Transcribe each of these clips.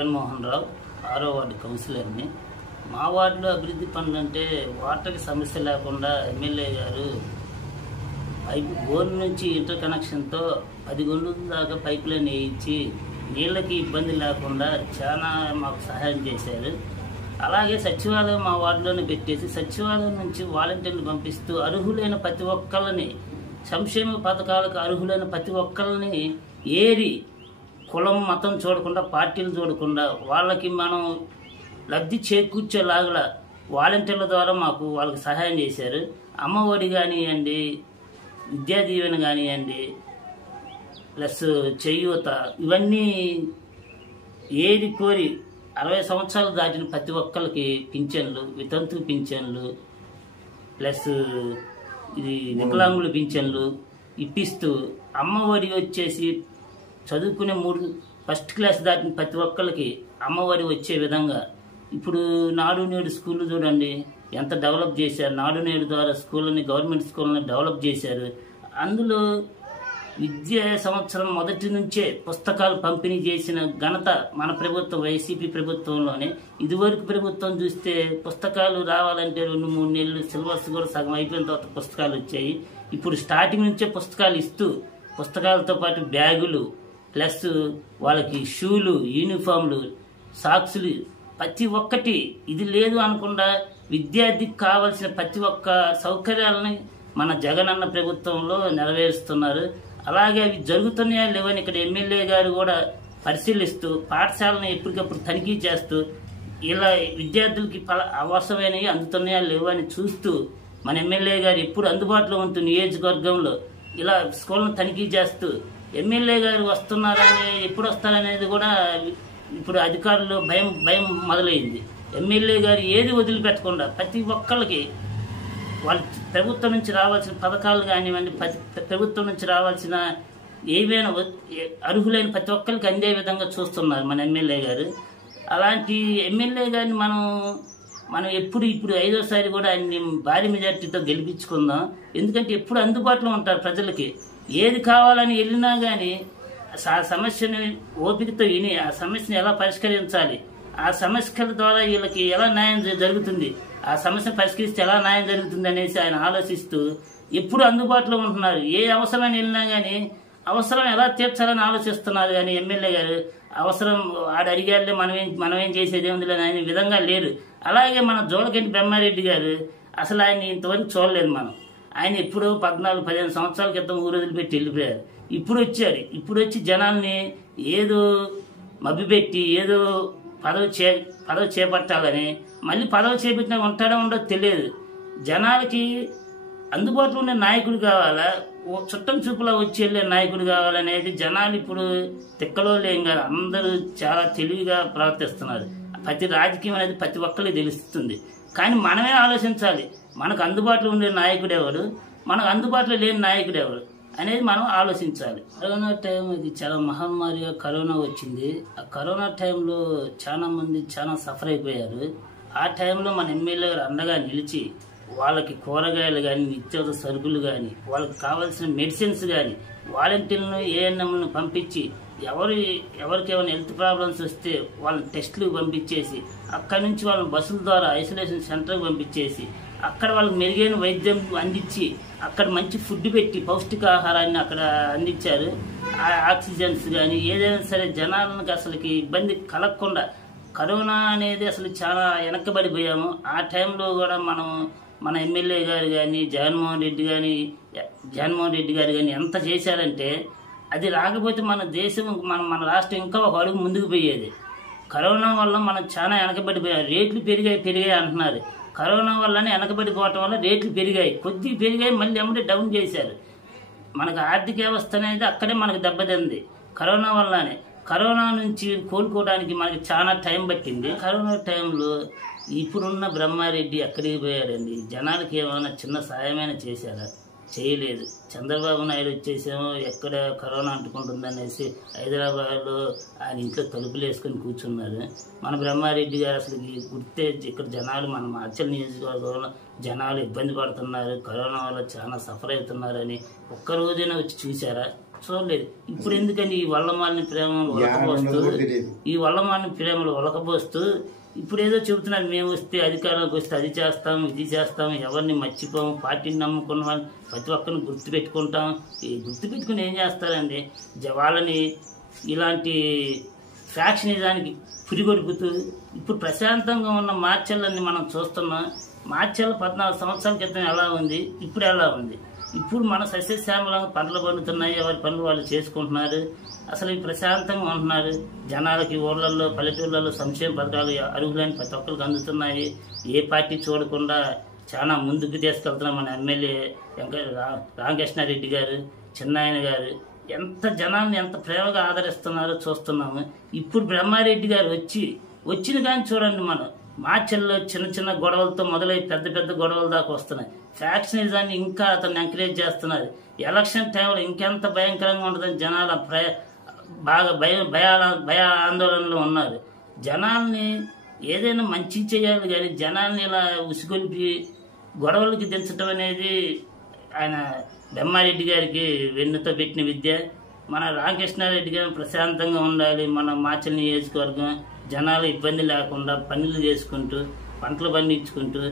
జగన్మోహన్ రావు 6వ వార్డు కౌన్సిలర్ని. మా వార్డులో అభివృద్ధి పనులు అంటే వాటర్కి సమస్య లేకుండా ఎమ్మెల్యే గారు బోర్ నుంచి ఇంటర్ కనెక్షన్తో 10 గంటల దాకా పైప్ లైన్ వేయించి నీళ్ళకి ఇబ్బంది లేకుండా చాలా మాకు సహాయం చేశారు. అలాగే సచివాలయం మా వార్డులోనే పెట్టేసి సచివాలయం నుంచి వాలంటీర్లు పంపిస్తూ అర్హులైన ప్రతి ఒక్కళ్ళని సంక్షేమ పథకాలకు అర్హులైన ప్రతి ఒక్కళ్ళని ఏరి కులం మతం చూడకుండా పార్టీలు చూడకుండా వాళ్ళకి మనం లబ్ధి చేకూర్చేలాగా వాలంటీర్ల ద్వారా మాకు వాళ్ళకి సహాయం చేశారు. అమ్మఒడి కానివ్వండి, విద్యా దీవెన కానివ్వండి, ప్లస్ చేయూత, ఇవన్నీ ఏది కోరి 60 సంవత్సరాలు దాటిన ప్రతి ఒక్కరికి పింఛన్లు, వితంతు పింఛన్లు, ప్లస్ ఇది వికలాంగుల పింఛన్లు ఇప్పిస్తూ అమ్మఒడి వచ్చేసి చదువుకునే 1st క్లాస్ దాటిన ప్రతి ఒక్కరికి అమ్మఒడి వచ్చే విధంగా ఇప్పుడు నాడు నేడు స్కూళ్ళు చూడండి ఎంత డెవలప్ చేశారు. నాడు నేడు ద్వారా స్కూళ్ళని, గవర్నమెంట్ స్కూళ్ళని డెవలప్ చేశారు. అందులో విద్యా సంవత్సరం మొదటి నుంచే పుస్తకాలు పంపిణీ చేసిన ఘనత మన ప్రభుత్వం, వైసీపీ ప్రభుత్వంలోనే. ఇదివరకు ప్రభుత్వం చూస్తే పుస్తకాలు రావాలంటే 2-3 నెలలు, సిలబస్ కూడా సగం అయిపోయిన తర్వాత పుస్తకాలు వచ్చాయి. ఇప్పుడు స్టార్టింగ్ నుంచే పుస్తకాలు ఇస్తూ పుస్తకాలతో పాటు బ్యాగులు, ప్లస్ వాళ్ళకి షూలు, యూనిఫామ్లు, సాక్సులు, ప్రతి ఒక్కటి ఇది లేదు అనకుండా విద్యార్థికి కావాల్సిన ప్రతి ఒక్క సౌకర్యాలని మన జగనన్న ప్రభుత్వంలో నెరవేరుస్తున్నారు. అలాగే అవి జరుగుతున్నాయా లేవని ఇక్కడ ఎమ్మెల్యే గారు కూడా పరిశీలిస్తూ పాఠశాలను ఎప్పటికప్పుడు తనిఖీ చేస్తూ ఇలా విద్యార్థులకి అవసరమైనవి అందుతున్నాయా లేవని చూస్తూ మన ఎమ్మెల్యే గారు ఎప్పుడు అందుబాటులో ఉంటూ నియోజకవర్గంలో ఇలా స్కూళ్ళను తనిఖీ చేస్తూ ఎమ్మెల్యే గారు వస్తున్నారని, ఎప్పుడు వస్తారనేది కూడా ఇప్పుడు అధికారులు భయం మొదలైంది. ఎమ్మెల్యే గారు ఏది వదిలిపెట్టకుండా ప్రతి ఒక్కళ్ళకి వాళ్ళ ప్రభుత్వం నుంచి రావాల్సిన పథకాలు కానివ్వండి, ప్రభుత్వం నుంచి రావాల్సిన ఏవైనా అర్హులైన ప్రతి ఒక్కరికి అందే విధంగా చూస్తున్నారు మన ఎమ్మెల్యే గారు. అలాంటి ఎమ్మెల్యే గారిని మనం ఇప్పుడు 5వ సారి కూడా ఆయన్ని భారీ మెజార్టీతో గెలిపించుకుందాం. ఎందుకంటే ఎప్పుడు అందుబాటులో ఉంటారు ప్రజలకి. ఏది కావాలని వెళ్ళినా కానీ ఆ సమస్యని ఓపికతో విని ఆ సమస్యను ఎలా పరిష్కరించాలి, ఆ సమస్యల ద్వారా వీళ్ళకి ఎలా న్యాయం జరుగుతుంది, ఆ సమస్యను పరిష్కరిస్తే ఎలా న్యాయం జరుగుతుంది అనేసి ఆయన ఆలోచిస్తూ ఎప్పుడు అందుబాటులో ఉంటున్నారు. ఏ అవసరమైన వెళ్ళినా కానీ అవసరం ఎలా తీర్చాలని ఆలోచిస్తున్నారు. కానీ ఎమ్మెల్యే గారు అవసరం ఆడ అడిగారులే మనమేం చేసేది ఏముంది ఆయన విధంగా లేరు. అలాగే మన జోలకంటి బ్రహ్మారెడ్డి గారు అసలు ఆయన ఇంతవరకు చూడలేదు మనం. ఆయన ఎప్పుడో 14-15 సంవత్సరాల క్రితం ఊరు వదిలిపెట్టి వెళ్ళిపోయారు. ఇప్పుడు వచ్చారు. ఇప్పుడు వచ్చి జనాల్ని ఏదో మభ్యపెట్టి ఏదో పదవి చేపట్టాలని, మళ్ళీ పదవి చేపట్టినా ఉంటాడో ఉండదో తెలియదు. జనాలకి అందుబాటులో ఉండే నాయకుడు కావాలా, చుట్టం చూపులా వచ్చి వెళ్ళే నాయకుడు కావాలనేది జనాలు ఇప్పుడు తిక్కలో లేం కాదు, అందరూ చాలా తెలివిగా ప్రవర్తిస్తున్నారు. ప్రతి రాజకీయం అనేది ప్రతి ఒక్కరికి తెలుస్తుంది. కానీ మనమే ఆలోచించాలి, మనకు అందుబాటులో ఉండే నాయకుడు ఎవరు, మనకు అందుబాటులో లేని నాయకుడు ఎవరు అనేది మనం ఆలోచించాలి. కరోనా టైం ఇది చాలా మహమ్మారిగా కరోనా వచ్చింది. ఆ కరోనా టైంలో చాలా మంది చాలా సఫర్ అయిపోయారు. ఆ టైంలో మన ఎమ్మెల్యే గారు అండగా నిలిచి వాళ్ళకి కూరగాయలు కానీ, నిత్యావసర సరుకులు కానీ, వాళ్ళకి కావాల్సిన మెడిసిన్స్ కానీ వాలంటీర్లను, ఏఎన్ఎంలను పంపించి ఎవరికి ఏమైనా హెల్త్ ప్రాబ్లమ్స్ వస్తే వాళ్ళని టెస్టులు పంపించేసి అక్కడి నుంచి వాళ్ళని బస్సుల ద్వారా ఐసోలేషన్ సెంటర్కి పంపించేసి అక్కడ వాళ్ళకి మెరుగైన వైద్యం అందించి అక్కడ మంచి ఫుడ్ పెట్టి పౌష్టికాహారాన్ని అక్కడ అందించారు. ఆక్సిజన్స్ కానీ ఏదైనా సరే జనాలకు అసలుకి ఇబ్బంది కలగకుండా. కరోనా అనేది అసలు చాలా వెనక్కబడిపోయాము. ఆ టైంలో కూడా మన ఎమ్మెల్యే గారు కానీ జగన్మోహన్ రెడ్డి గారు కానీ ఎంత చేశారంటే అది రాకపోతే మన దేశం మన రాష్ట్రం ఇంకా ఒక అడుగు ముందుకు పోయేది. కరోనా వల్ల మనం చాలా వెనకబడిపోయాం. రేట్లు పెరిగాయి అంటున్నారు. కరోనా వల్లనే వెనకబడిపోవటం వల్ల రేట్లు పెరిగాయి, కొద్దిగా పెరిగాయి, మళ్ళీ ఎమ్మటే డౌన్ చేశారు. మనకు ఆర్థిక వ్యవస్థ అనేది అక్కడే మనకు దెబ్బతింది కరోనా వల్లనే. కరోనా నుంచి కోలుకోవడానికి మనకి చాలా టైం పట్టింది. కరోనా టైంలో ఇప్పుడున్న బ్రహ్మారెడ్డి ఎక్కడికి పోయాడండి? జనాలకి ఏమైనా చిన్న సాయమైనా చేశారా? చేయలేదు. చంద్రబాబు నాయుడు వచ్చేసేమో ఎక్కడ కరోనా అంటుకుంటుందనేసి హైదరాబాద్లో ఆయన ఇంట్లో తలుపులు వేసుకొని కూర్చున్నారు. మన బ్రహ్మారెడ్డి గారు అసలు గుర్తే ఇక్కడ జనాలు మన మాచల్ నియోజకవర్గంలో జనాలు ఇబ్బంది పడుతున్నారు, కరోనా వల్ల చాలా సఫర్ అవుతున్నారని ఒక్కరోజైనా వచ్చి చూసారా? చూడలేదు. ఇప్పుడు ఎందుకని ఈ వల్లమాలిన ప్రేమలు ఒలకబోస్తూ ఇప్పుడు ఏదో చెబుతున్నారు, మేము వస్తే అధికారంలోకి వస్తే అది చేస్తాం ఇది చేస్తాం, ఎవరిని మర్చిపోము, పార్టీని నమ్ముకున్న వాళ్ళని ప్రతి ఒక్కరిని గుర్తుపెట్టుకుంటాం. ఈ గుర్తుపెట్టుకుని ఏం చేస్తారండి? వాళ్ళని ఇలాంటి ఫ్యాక్షనిజానికి పురిగొడుపుతూ ఇప్పుడు ప్రశాంతంగా ఉన్న మార్చెల్లని మనం చూస్తున్నాం. మార్చెల్ 14 సంవత్సరాల క్రితం ఎలా ఉంది, ఇప్పుడు ఎలా ఉంది? ఇప్పుడు మన సస్యశ్యామలంగా పంటలు పండుతున్నాయి, ఎవరి పనులు వాళ్ళు చేసుకుంటున్నారు, అసలు ప్రశాంతంగా ఉంటున్నారు. జనాలకి ఊళ్ళల్లో పల్లెటూళ్ళలో సంక్షేమ పథకాలు అర్హులని ప్రతి ఒక్కరికి అందుతున్నాయి. ఏ పార్టీ చూడకుండా చాలా ముందుకు తీసుకెళ్తున్నాం. మన ఎమ్మెల్యే రామకృష్ణారెడ్డి గారు, చిన్నాయన గారు ఎంత జనాల్ని ఎంత ప్రేమగా ఆదరిస్తున్నారో చూస్తున్నాము. ఇప్పుడు బ్రహ్మారెడ్డి గారు వచ్చిన కానీ చూడండి, మనం మార్చెల్లో చిన్న చిన్న గొడవలతో మొదలై పెద్ద పెద్ద గొడవల దాకా వస్తున్నాయి. ఫ్యాక్షనిజాన్ని ఇంకా అతన్ని ఎంకరేజ్ చేస్తున్నారు. ఎలక్షన్ టైంలో ఇంకెంత భయంకరంగా ఉంటుందని జనాల బాగా భయ ఆందోళనలో ఉన్నారు. జనాల్ని ఏదైనా మంచి చేయాలి కానీ జనాల్ని ఇలా ఉసిగొలిపి గొడవలకి దించడం అనేది ఆయన బ్రహ్మారెడ్డి గారికి వెన్నుతో పెట్టిన విద్య. మన రామకృష్ణారెడ్డి గారు ప్రశాంతంగా ఉండాలి, మన మార్చెల్ నియోజకవర్గం జనాలు ఇబ్బంది లేకుండా పనులు చేసుకుంటూ పంటలు పండించుకుంటూ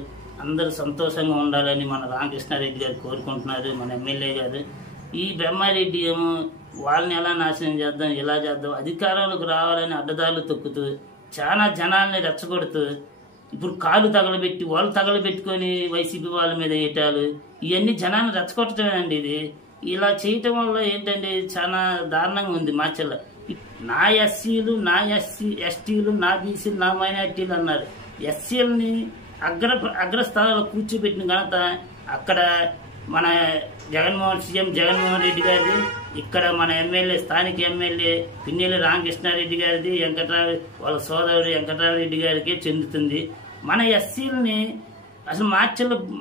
అందరూ సంతోషంగా ఉండాలని మన రామకృష్ణారెడ్డి గారు కోరుకుంటున్నారు, మన ఎమ్మెల్యే గారు. ఈ బ్రహ్మారెడ్డి ఏమో వాళ్ళని ఎలా నాశనం చేద్దాం, ఇలా చేద్దాం, అధికారంలోకి రావాలని అడ్డదారులు తొక్కుతూ చాలా జనాల్ని రెచ్చగొడుతూ ఇప్పుడు కాళ్ళు తగలబెట్టి వాళ్ళు తగలబెట్టుకొని వైసీపీ వాళ్ళ మీద వేయటాలు, ఇవన్నీ జనాన్ని రెచ్చగొట్టడమేనండి. ఇది ఇలా చేయటం వల్ల ఏంటంటే చాలా దారుణంగా ఉంది. మార్చెల్లో నా ఎస్సీలు, నా ఎస్టీలు, నా బీసీలు, నా మైనార్టీలు అన్నారు. ఎస్సీలని అగ్రస్థానాల్లో కూర్చోబెట్టిన ఘనత అక్కడ మన సీఎం జగన్మోహన్ రెడ్డి గారిది, ఇక్కడ మన ఎమ్మెల్యే స్థానిక ఎమ్మెల్యే పిన్నెల్లి రామకృష్ణారెడ్డి గారిది, వాళ్ళ సోదరుడు వెంకటరామరెడ్డి గారికి చెందుతుంది. మన ఎస్సీలని అసలు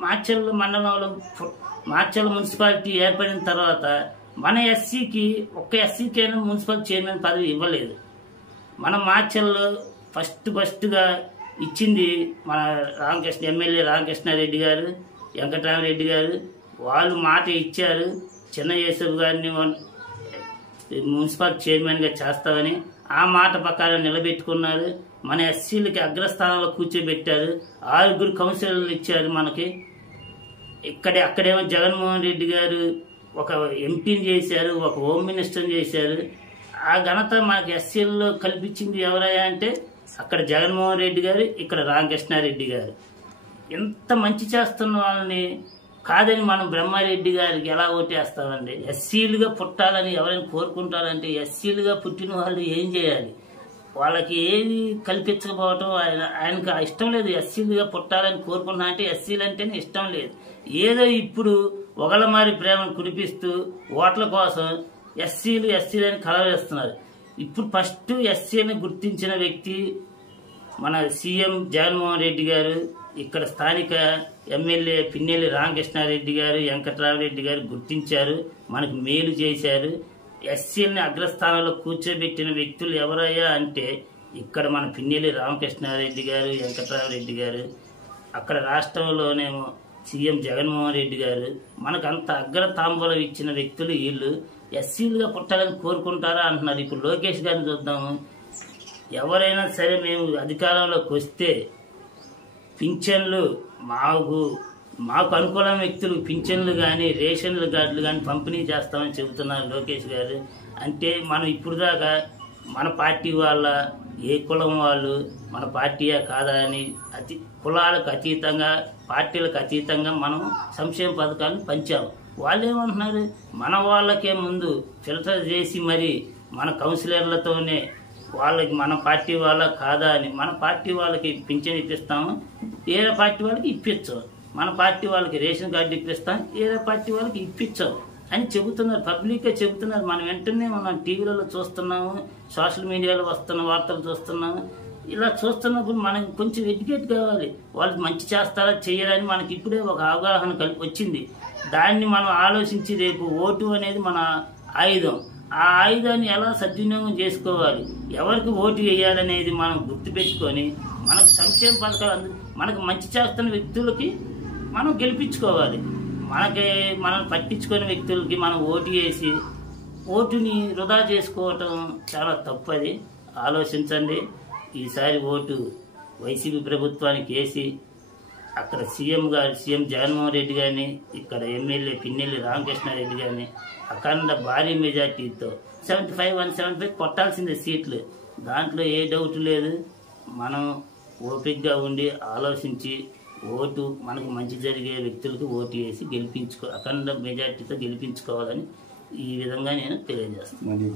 మార్చెల్ మండలంలో మార్చెల్ మున్సిపాలిటీ ఏర్పడిన తర్వాత మన ఒక్క ఎస్సీకైనా మున్సిపల్ చైర్మన్ పదవి ఇవ్వలేదు. మన మార్చెల్లో ఫస్ట్గా ఇచ్చింది మన ఎమ్మెల్యే రామకృష్ణారెడ్డి గారు, వెంకటరామరెడ్డి గారు. వాళ్ళు మాట ఇచ్చారు, చిన్న యేసఫ్ గారిని మున్సిపల్ చైర్మన్గా చేస్తామని. ఆ మాట ప్రకారం నిలబెట్టుకున్నారు. మన ఎస్సీలకి అగ్రస్థానంలో కూర్చోబెట్టారు. 6 కౌన్సిలర్లు ఇచ్చారు మనకి. అక్కడేమో జగన్మోహన్ రెడ్డి గారు ఒక ఎంపీని చేశారు, ఒక హోమ్ మినిస్టర్ని చేశారు. ఆ ఘనత మనకి ఎస్సీల్లో కల్పించింది ఎవరయ్యా అంటే అక్కడ జగన్మోహన్ రెడ్డి గారు, ఇక్కడ రామకృష్ణారెడ్డి గారు. ఎంత మంచి చేస్తున్న వాళ్ళని కాదని మనం బ్రహ్మారెడ్డి గారికి ఎలా ఓటేస్తామండి? ఎస్సీలుగా పుట్టాలని ఎవరైనా కోరుకుంటారంటే ఎస్సీలుగా పుట్టిన వాళ్ళు ఏం చేయాలి? వాళ్ళకి ఏది కల్పించకపోవటం ఆయనకు ఇష్టం లేదు. ఎస్సీలుగా పుట్టాలని కోరుకున్నా అంటే ఎస్సీలు అంటేనే ఇష్టం లేదు. ఏదో ఇప్పుడు ఒకళ్ళమారి ప్రేమను కురిపిస్తూ ఓట్ల కోసం ఎస్సీలని కలవేస్తున్నారు. ఇప్పుడు ఫస్ట్ ఎస్సీని గుర్తించిన వ్యక్తి మన సీఎం జగన్మోహన్ రెడ్డి గారు, ఇక్కడ స్థానిక ఎమ్మెల్యే పిన్నెల్లి రామకృష్ణారెడ్డి గారు, వెంకటరామరెడ్డి గారు గుర్తించారు, మనకు మేలు చేశారు. ఎస్సీలని అగ్రస్థానంలో కూర్చోబెట్టిన వ్యక్తులు ఎవరయ్యా అంటే ఇక్కడ మన పిన్నెల్లి రామకృష్ణారెడ్డి గారు, వెంకటరామరెడ్డి గారు. అక్కడ రాష్ట్రంలోనేమో సీఎం జగన్మోహన్ రెడ్డి గారు. మనకు అంత అగ్రతాంబూలం ఇచ్చిన వ్యక్తులు వీళ్ళు. ఎస్సీలుగా పుట్టాలని కోరుకుంటారా అంటున్నారు. ఇప్పుడు లోకేష్ గారిని చూద్దాము. ఎవరైనా సరే మేము అధికారంలోకి వస్తే పింఛన్లు మాకు అనుకూలమైన వ్యక్తులు పింఛన్లు కానీ రేషన్ల కార్డులు కానీ పంపిణీ చేస్తామని చెబుతున్నారు లోకేష్ గారు. అంటే మనం ఇప్పుడు దాకా మన పార్టీ వాళ్ళ ఏ కులం వాళ్ళు మన పార్టీయా కాదా అని కులాలకు అతీతంగా పార్టీలకు అతీతంగా మనం సంక్షేమ పథకాలను పంచాము. వాళ్ళు ఏమంటున్నారు? మన వాళ్ళకే ముందు ఫిల్టర్ చేసి మరి మన కౌన్సిలర్లతోనే వాళ్ళకి మన పార్టీ వాళ్ళ కాదా అని మన పార్టీ వాళ్ళకి పింఛన్ ఇప్పిస్తాము, ఏదో పార్టీ వాళ్ళకి ఇప్పించాం. మన పార్టీ వాళ్ళకి రేషన్ కార్డు ఇప్పిస్తాం, ఏదో పార్టీ వాళ్ళకి ఇప్పించాం అని చెబుతున్నారు. పబ్లిక్గా చెబుతున్నారు. మనం వెంటనే మనం టీవీలలో చూస్తున్నాము, సోషల్ మీడియాలో వస్తున్న వార్తలు చూస్తున్నాము. ఇలా చూస్తున్నప్పుడు మనకి కొంచెం ఎడ్యుకేట్ కావాలి. వాళ్ళు మంచి చేస్తారా చేయరని మనకి ఇప్పుడే ఒక అవగాహన వచ్చింది. దాన్ని మనం ఆలోచించి రేపు ఓటు అనేది మన ఆయుధం. ఆ ఆయుధాన్ని ఎలా సద్వినియోగం చేసుకోవాలి, ఎవరికి ఓటు వేయాలనేది మనం గుర్తుపెట్టుకొని మనకు సంక్షేమ పథకాలు మనకు మంచి చేస్తున్న వ్యక్తులకి మనం గెలిపించుకోవాలి. మనం పట్టించుకునే వ్యక్తులకి మనం ఓటు వేసి ఓటుని వృధా చేసుకోవటం చాలా తప్పది. ఆలోచించండి. ఈసారి ఓటు వైసీపీ ప్రభుత్వానికి వేసి అక్కడ సీఎం జగన్మోహన్ రెడ్డి గారిని, ఇక్కడ ఎమ్మెల్యే పిన్నెల్లి రామకృష్ణారెడ్డి గారిని అఖండ భారీ మెజార్టీతో 75-175 కొట్టాల్సిందే సీట్లు. దాంట్లో ఏ డౌట్ లేదు. మనం ఓపికగా ఉండి ఆలోచించి ఓటు మనకు మంచి జరిగే వ్యక్తులకు ఓటు వేసి అఖండ మెజార్టీతో గెలిపించుకోవాలని ఈ విధంగా నేను తెలియజేస్తాను.